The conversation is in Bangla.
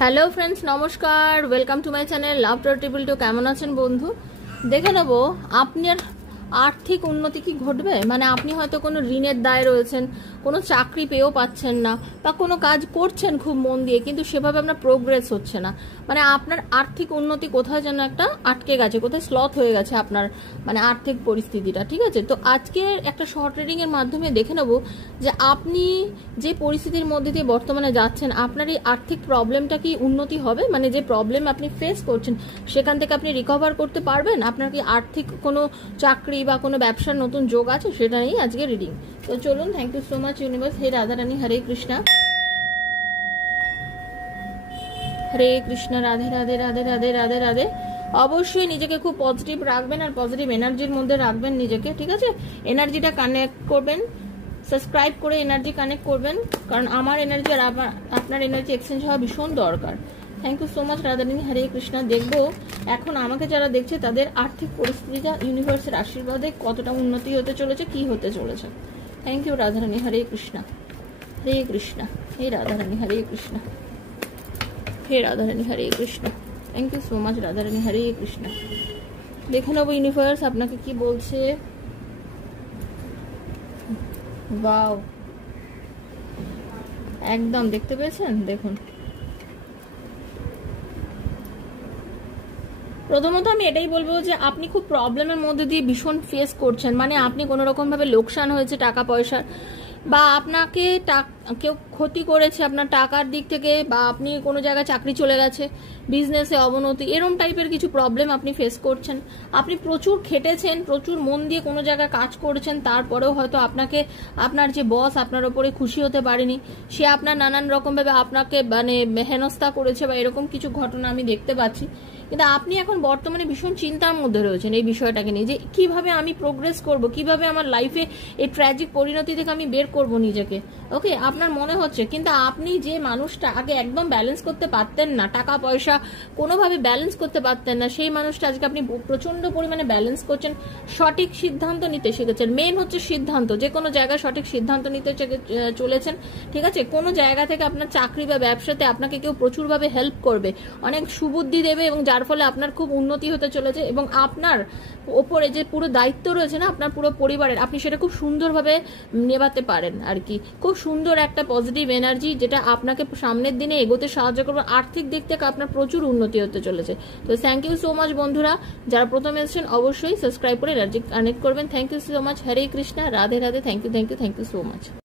হ্যালো ফ্রেন্ডস, নমস্কার। Welcome to my channel love triple two. কেমন আছেন বন্ধু? দেখে নেব আপনার আর্থিক উন্নতি কি ঘটবে। মানে আপনি হয়তো কোনো ঋণের দায়ে রয়েছেন, কোনো চাকরি পেয়েও পাচ্ছেন না, বা কোনো কাজ করছেন খুব মন দিয়ে কিন্তু সেভাবে আপনার প্রোগ্রেস হচ্ছে না। মানে আপনার আর্থিক উন্নতি কোথায় যেন একটা আটকে গেছে, কোথায় স্লথ হয়ে গেছে আপনার মানে আর্থিক পরিস্থিতিটা। ঠিক আছে, তো আজকে একটা শর্ট রিডিং এর মাধ্যমে দেখে নেব যে আপনি যে পরিস্থিতির মধ্যে দিয়ে বর্তমানে যাচ্ছেন, আপনার এই আর্থিক প্রবলেমটা কি উন্নতি হবে, মানে যে প্রবলেম আপনি ফেস করছেন সেখান থেকে আপনি রিকভার করতে পারবেন। আপনার কি আর্থিক কোনো চাকরি বা কোনো ব্যবসার নতুন যোগ আছে, সেটা নিয়েই আজকে রিডিং। তো চলুন। Thank you so much universe. হে রাধা রানী, হরে কৃষ্ণা। হরে কৃষ্ণ, রাধে রাধে রাধে রাধে রাধে রাধে। অবশ্যই নিজেকে খুব পজিটিভ রাখবেন আর পজিটিভ এনার্জির মধ্যে রাখবেন নিজেকে। ঠিক আছে, এনার্জিটা কানেক্ট করবেন, সাবস্ক্রাইব করে এনার্জি কানেক্ট করবেন, কারণ আমার এনার্জি আর আপনার এনার্জি এক্সচেঞ্জ হওয়া ভীষণ দরকার। Thank you so much Radharani, Hare Krishna. দেখবো এখন আমাকে যারা দেখছে তাদের আর্থিক পরিস্থিতিটা ইউনিভার্সের আশীর্বাদে কতটা উন্নতি হতে চলেছে, কি হতে চলেছে। Thank you Radharani, Hare Krishna. হরে কৃষ্ণ, হে রাধারানী, হরে কৃষ্ণ। হে Radharani, Hare Krishna. Thank you so much Radharani, Hare Krishna. দেখে নেবো ইউনিভার্স আপনাকে কি বলছে। ওয়াও, একদম দেখতে পেয়েছেন, দেখুন। প্রথমত আমি এটাই বলবো যে আপনি খুব প্রবলেমের মধ্যে দিয়ে ভীষণ ফেস করছেন। মানে আপনি কোনো রকম ভাবে লোকসান হয়েছে টাকা পয়সার, বা আপনাকে কেউ ক্ষতি করেছে আপনার টাকার দিক থেকে, বা আপনি কোনো জায়গায় চাকরি চলে গেছে, বিজনেসে অবনতি, এরম টাইপের কিছু প্রবলেম আপনি ফেস করছেন। আপনি প্রচুর খেটেছেন, প্রচুর মন দিয়ে কোনো জায়গায় কাজ করেছেন, তারপরেও হয়তো আপনাকে আপনার যে বস আপনার ওপরে খুশি হতে পারেনি, সে আপনার নানান রকমভাবে আপনাকে মানে হেনস্থা করেছে, বা এরকম কিছু ঘটনা আমি দেখতে পাচ্ছি। কিন্তু আপনি এখন বর্তমানে ভীষণ চিন্তার মধ্যে রয়েছেন এই বিষয়টাকে নিয়ে, যে কিভাবে আমি প্রোগ্রেস করব, কিভাবে আমার লাইফে এই ট্র্যাজিক পরিণতি থেকে আমি বের করব নিজেকে। ওকে, আপনার মনে হচ্ছে, কিন্তু আপনি যে মানুষটা আগে একদম ব্যালেন্স করতে পারতেন না, টাকা পয়সা কোনোভাবে ব্যালেন্স করতে পারতেন না, সেই মানুষটা আজকে আপনি প্রচন্ড পরিমাণে ব্যালেন্স করছেন, সঠিক সিদ্ধান্ত নিতে শিখেছেন। মেন হচ্ছে সিদ্ধান্ত, যে কোনো জায়গায় সঠিক সিদ্ধান্ত নিতে চলেছেন। ঠিক আছে, কোনো জায়গা থেকে আপনার চাকরি বা ব্যবসাতে আপনাকে কেউ প্রচুরভাবে হেল্প করবে, অনেক সুবুদ্ধি দেবে, এবং যার ফলে আপনার খুব উন্নতি হতে চলেছে। এবং আপনার ওপরে যে পুরো দায়িত্ব রয়েছে না আপনার পুরো পরিবারের, আপনি সেটা খুব সুন্দরভাবে নেভাতে পারেন আর কি। খুব সুন্দর একটা পজিটিভ এনার্জি, যেটা আপনাকে সামনের দিনে এগোতে সাহায্য করবে। আর্থিক দিক থেকে আপনার প্রচুর উন্নতি হতে চলেছে। তো থ্যাংক ইউ সো মাচ বন্ধুরা, যারা প্রথম এসেছেন অবশ্যই সাবস্ক্রাইব করে এনার্জি কানেক্ট করবেন। Thank you so much, Hare Krishna, Radhe Radhe. Thank you, thank you, thank you so much.